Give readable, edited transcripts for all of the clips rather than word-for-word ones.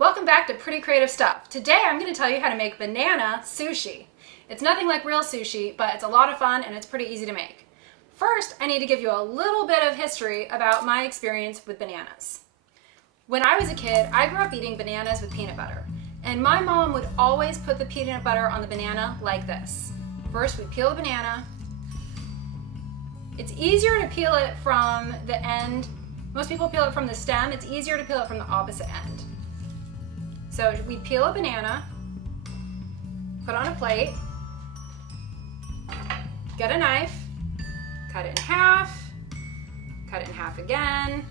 Welcome back to Pretty Creative Stuff. Today I'm going to tell you how to make banana sushi. It's nothing like real sushi, but it's a lot of fun and it's pretty easy to make. First, I need to give you a little bit of history about my experience with bananas. When I was a kid, I grew up eating bananas with peanut butter, and my mom would always put the peanut butter on the banana like this. First, we peel the banana. It's easier to peel it from the end. Most people peel it from the stem. It's easier to peel it from the opposite end. So we peel a banana, put on a plate, get a knife, cut it in half again,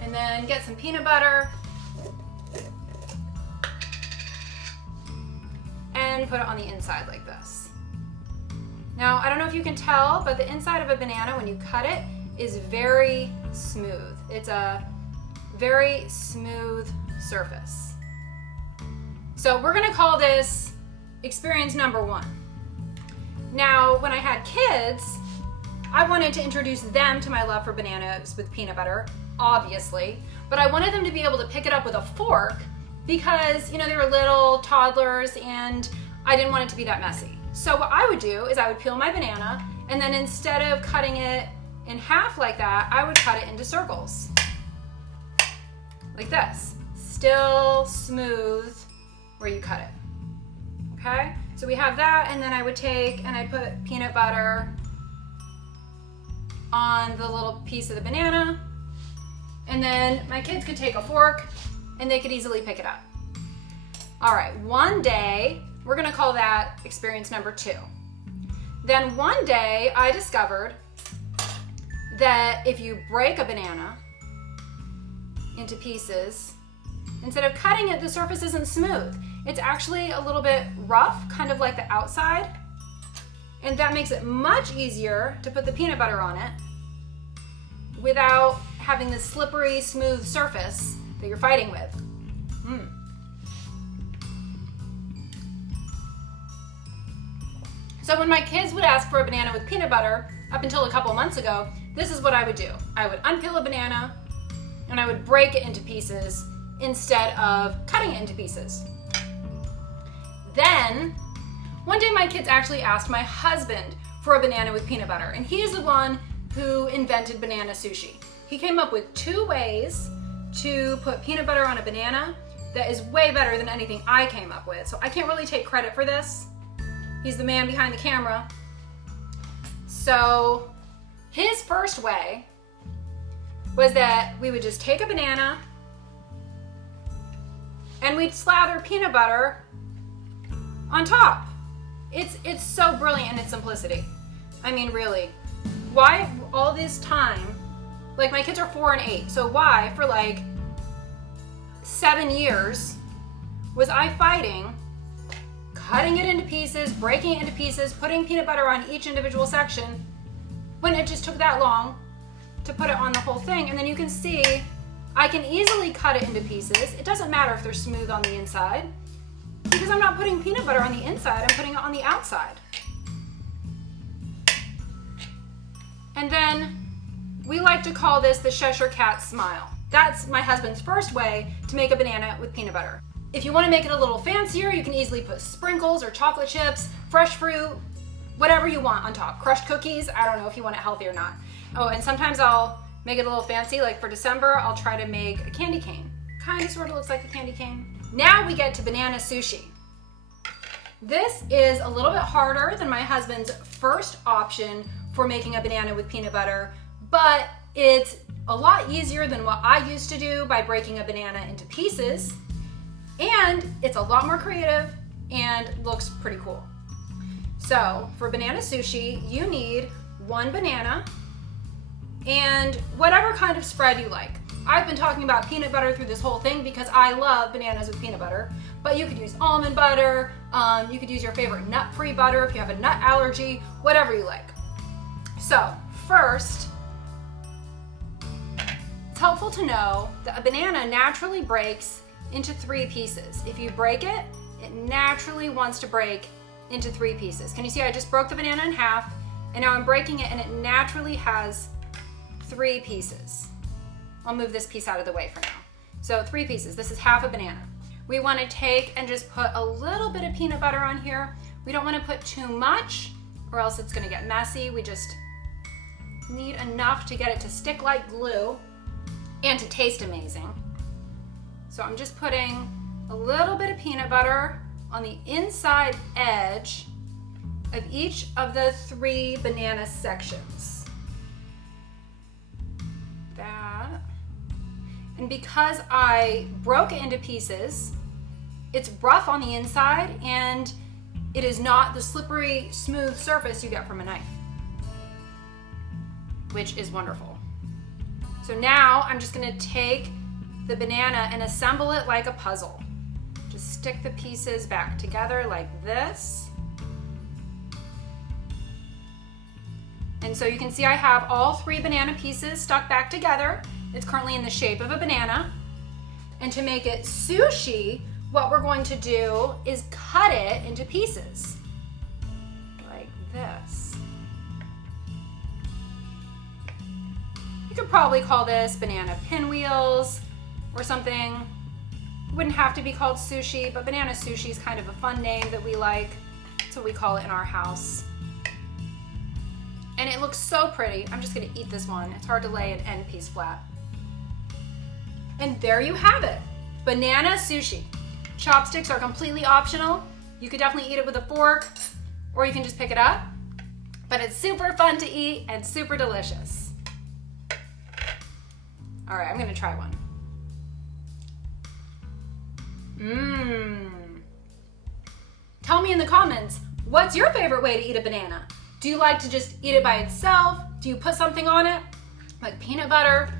and then get some peanut butter and put it on the inside like this. Now, I don't know if you can tell, but the inside of a banana, when you cut it, is very smooth. It's a very smooth surface. So we're gonna call this experience number 1. Now, when I had kids, I wanted to introduce them to my love for bananas with peanut butter, obviously, but I wanted them to be able to pick it up with a fork because, you know, they were little toddlers and I didn't want it to be that messy. So what I would do is I would peel my banana, and then instead of cutting it in half like that, I would cut it into circles. Like this. Still smooth where you cut it. Okay? So we have that, and then I would take and I'd put peanut butter on the little piece of the banana, and then my kids could take a fork and they could easily pick it up. All right, one day, we're gonna call that experience number 2. Then one day I discovered that if you break a banana into pieces, instead of cutting it, the surface isn't smooth. It's actually a little bit rough, kind of like the outside, and that makes it much easier to put the peanut butter on it without having this slippery, smooth surface that you're fighting with. So when my kids would ask for a banana with peanut butter, up until a couple months ago, this is what I would do. I would unpeel a banana and I would break it into pieces instead of cutting it into pieces. Then, one day my kids actually asked my husband for a banana with peanut butter, and he is the one who invented banana sushi. He came up with 2 ways to put peanut butter on a banana that is way better than anything I came up with. So I can't really take credit for this. He's the man behind the camera. So his first way was that we would just take a banana and we'd slather peanut butter on top. It's so brilliant in its simplicity. I mean, really, why all this time? Like, my kids are 4 and 8, so why for like 7 years was I fighting, cutting it into pieces, breaking it into pieces, putting peanut butter on each individual section, when it just took that long to put it on the whole thing? And then you can see I can easily cut it into pieces. It doesn't matter if they're smooth on the inside because I'm not putting peanut butter on the inside, I'm putting it on the outside. And then we like to call this the Cheshire Cat smile. That's my husband's first way to make a banana with peanut butter. If you want to make it a little fancier, you can easily put sprinkles or chocolate chips, fresh fruit, whatever you want on top. Crushed cookies, I don't know if you want it healthy or not. Oh, and sometimes I'll make it a little fancy, like for December, I'll try to make a candy cane. Kind of sort of looks like a candy cane. Now we get to banana sushi. This is a little bit harder than my husband's first option for making a banana with peanut butter, but it's a lot easier than what I used to do by breaking a banana into pieces, and it's a lot more creative and looks pretty cool. So for banana sushi, you need 1 banana and whatever kind of spread you like. I've been talking about peanut butter through this whole thing because I love bananas with peanut butter, but you could use almond butter, you could use your favorite nut-free butter if you have a nut allergy, whatever you like. So first, it's helpful to know that a banana naturally breaks into 3 pieces. If you break it, it naturally wants to break into 3 pieces. Can you see I just broke the banana in half, and now I'm breaking it and it naturally has 3 pieces. I'll move this piece out of the way for now. So 3 pieces. This is half a banana. We want to take and just put a little bit of peanut butter on here. We don't want to put too much or else it's going to get messy. We just need enough to get it to stick like glue and to taste amazing. So I'm just putting a little bit of peanut butter on the inside edge of each of the 3 banana sections. That. And because I broke it into pieces, it's rough on the inside and it is not the slippery, smooth surface you get from a knife, which is wonderful. So now I'm just gonna take the banana and assemble it like a puzzle. Just stick the pieces back together like this. And so you can see I have all 3 banana pieces stuck back together. It's currently in the shape of a banana. And to make it sushi, what we're going to do is cut it into pieces like this. You could probably call this banana pinwheels or something. It wouldn't have to be called sushi, but banana sushi is kind of a fun name that we like. That's what we call it in our house. And it looks so pretty. I'm just gonna eat this one. It's hard to lay an end piece flat. And there you have it, banana sushi. Chopsticks are completely optional. You could definitely eat it with a fork or you can just pick it up, but it's super fun to eat and super delicious. All right, I'm gonna try one. Tell me in the comments, what's your favorite way to eat a banana? Do you like to just eat it by itself? Do you put something on it, like peanut butter?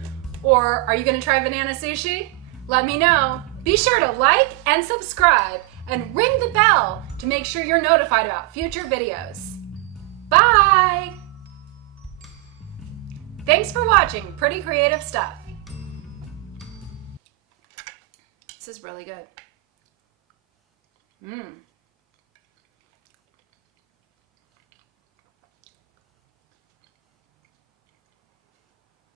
Or are you gonna try banana sushi? Let me know. Be sure to like and subscribe and ring the bell to make sure you're notified about future videos. Bye! Thanks for watching Pretty Creative Stuff. This is really good.